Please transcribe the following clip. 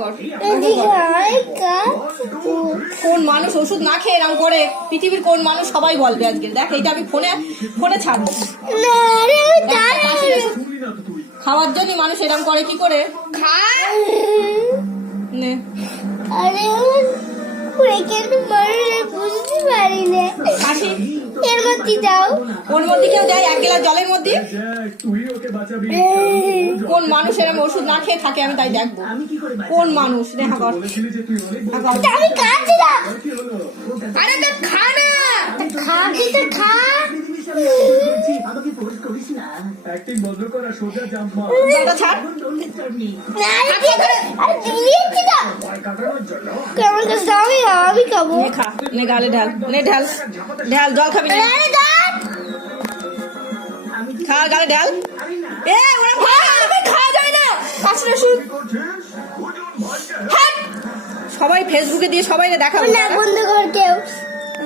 কর। কোন মানুষ ওষুধ না খেয়ে এরকম করে? পৃথিবীর কোন মানুষ? সবাই বলবে আজকে। দেখ এইটা আমি ফোনে ছাড়বো। খাওয়ার জন্য মানুষ এরকম করে কি করে? নে বুঝতে পারি না। কাশি এর মধ্যে দাও। ওর মধ্যে কেউ দেয়? 1 গ্লাস জলের মধ্যে কোন মানুষ এরকম ওষুধ না খেয়ে থাকে? আমি তাই দেখবো কোন মানুষ। দেখা কর। আমি খাচ্ছি না। আরে তো খা না। খা কিন্তু খা। ছাড়। আমি খাবো। নে খা, নে গালে ঢাল, নে ঢাল ঢাল। জল খাবি না? খা, গালে ঢাল। ওরা খাওয়া যায় না। সবাই ফেসবুকে দিয়ে সবাই দেখাবো। বন্ধ কর কেউ।